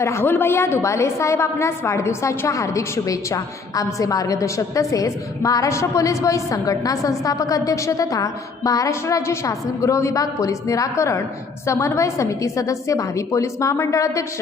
राहुल भैया दुबाले साहेब आपणास वाढदिवसाच्या हार्दिक शुभेच्छा. आमचे मार्गदर्शक तसेच महाराष्ट्र पोलीस बॉईज संघटना संस्थापक अध्यक्ष तथा महाराष्ट्र राज्य शासन गृह विभाग पोलीस निराकरण समन्वय समिती सदस्य भावी पोलीस महामंडळ अध्यक्ष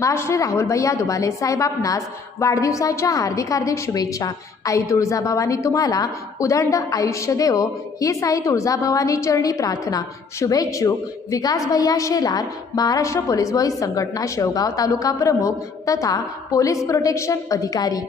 मा. श्री राहुल भैया दुबाले साहेब आपणास वाढदिवसाच्या हार्दिक हार्दिक शुभेच्छा. आई तुळजाभवानी तुम्हाला उदंड आयुष्य देवो. ही साई तुळजाभवानी चरणी प्रार्थना. शुभेच्छुक विकास भैया शेलार महाराष्ट्र पोलीस बॉईज संघटना शेवगाव तालुका प्रमुख तथा पोलीस प्रोटेक्शन अधिकारी.